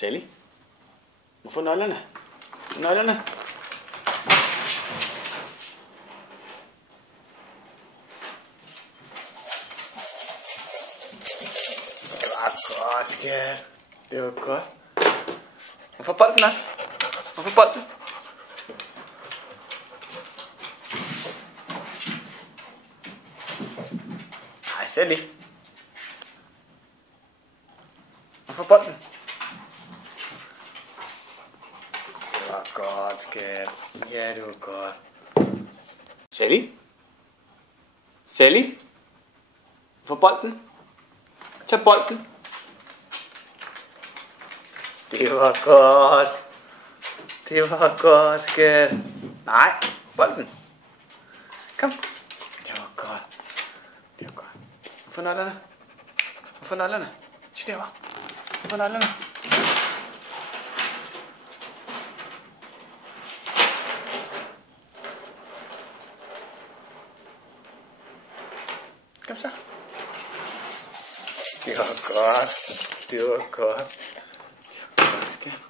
Sally? Hvorfor nøglerne? Nøglerne? Det var godt, skat. Det var godt. Hvorfor bolden også? Hvorfor bolden? Nej, Sally. Hvorfor bolden? Det var godt, skat. Ja, det var godt. Sally? Sally? Hvorfor bolden? Tag bolden. Det var godt. Det var godt, skat. Nej, bolden. Kom. Det var godt. Det var godt. Hvorfor nøglerne? Hvorfor nøglerne? Sig derovre. Hvorfor nøglerne? Kom så. Det var godt. Det var godt. Det var godt, skat.